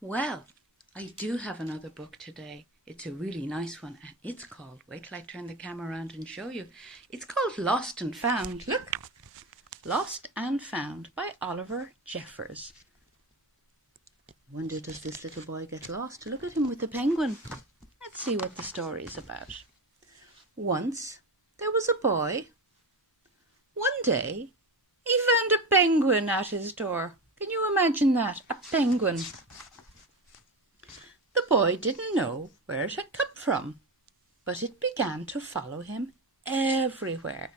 Well, I do have another book today. It's a really nice one, and it's called, wait till I turn the camera around and show you. It's called Lost and Found. Look, Lost and Found by Oliver Jeffers. I wonder, does this little boy get lost? Look at him with the penguin. Let's see what the story is about. Once there was a boy. One day he found a penguin at his door. Can you imagine that? A penguin. The boy didn't know where it had come from, but it began to follow him everywhere.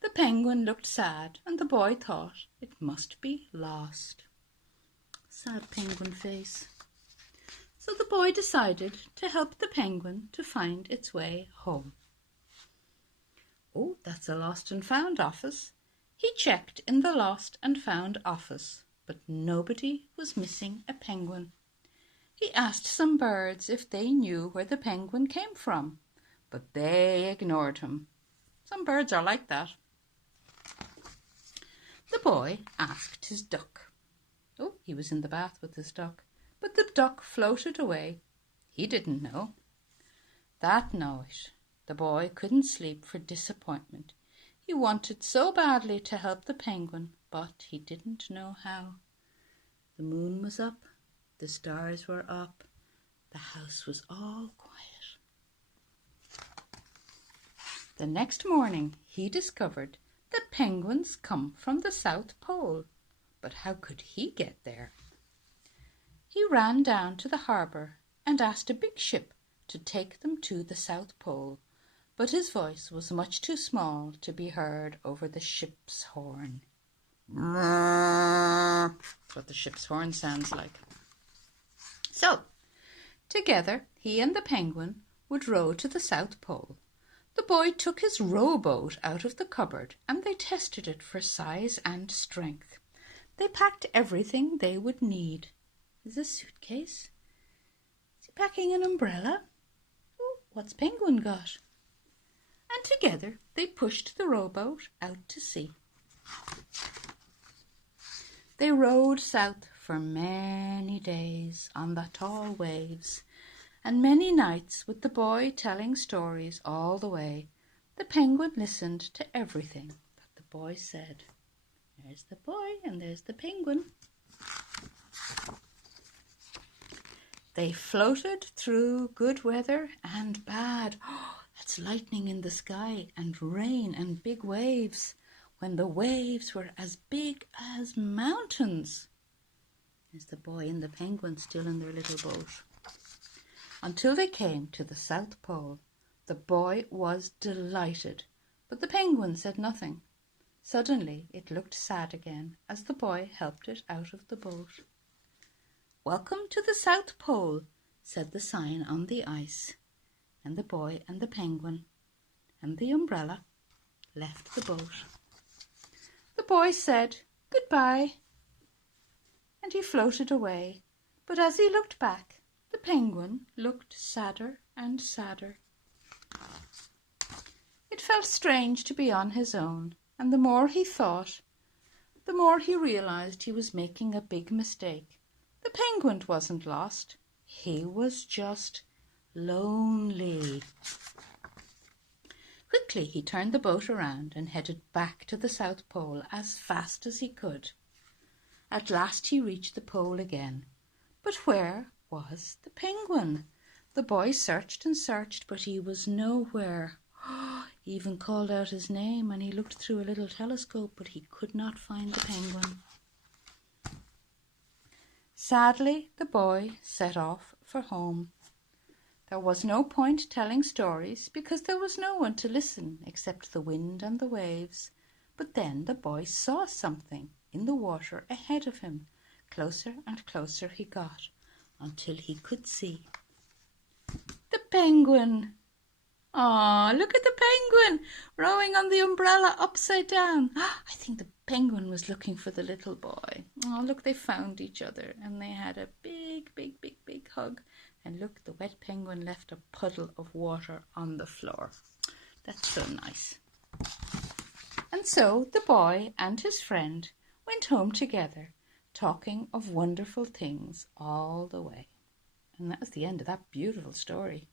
The penguin looked sad, and the boy thought it must be lost. Sad penguin face. So the boy decided to help the penguin to find its way home. Oh, that's a lost and found office. He checked in the lost and found office, but nobody was missing a penguin. He asked some birds if they knew where the penguin came from, but they ignored him. Some birds are like that. The boy asked his duck. Oh, he was in the bath with his duck, but the duck floated away. He didn't know. That night, the boy couldn't sleep for disappointment. He wanted so badly to help the penguin, but he didn't know how. The moon was up. The stars were up. The house was all quiet. The next morning he discovered that penguins come from the South Pole. But how could he get there? He ran down to the harbour and asked a big ship to take them to the South Pole, but his voice was much too small to be heard over the ship's horn. That's what the ship's horn sounds like. So, together, he and the penguin would row to the South Pole. The boy took his rowboat out of the cupboard and they tested it for size and strength. They packed everything they would need. Is this a suitcase? Is he packing an umbrella? Oh, what's Penguin got? And together they pushed the rowboat out to sea. They rowed south for many days on the tall waves, and many nights with the boy telling stories all the way. The penguin listened to everything that the boy said. There's the boy and there's the penguin. They floated through good weather and bad. Oh, that's lightning in the sky and rain and big waves, when the waves were as big as mountains. There's the boy and the penguin still in their little boat. Until they came to the South Pole. The boy was delighted, but the penguin said nothing. Suddenly it looked sad again as the boy helped it out of the boat. "Welcome to the South Pole," said the sign on the ice, and the boy and the penguin and the umbrella left the boat. The boy said goodbye, and he floated away, but as he looked back, the penguin looked sadder and sadder. It felt strange to be on his own, and the more he thought, the more he realized he was making a big mistake. The penguin wasn't lost. He was just lonely. Quickly he turned the boat around and headed back to the South Pole as fast as he could. At last he reached the pole again. But where was the penguin? The boy searched and searched, but he was nowhere. He even called out his name, and he looked through a little telescope, but he could not find the penguin. Sadly, the boy set off for home. There was no point telling stories, because there was no one to listen except the wind and the waves. But then the boy saw something in the water ahead of him. Closer and closer he got, until he could see the penguin. Ah, look at the penguin rowing on the umbrella upside down. I think the penguin was looking for the little boy. Oh, look, they found each other and they had a big hug. And look, the wet penguin left a puddle of water on the floor. That's so nice. And so the boy and his friend went home together. talking of wonderful things all the way. And that was the end of that beautiful story.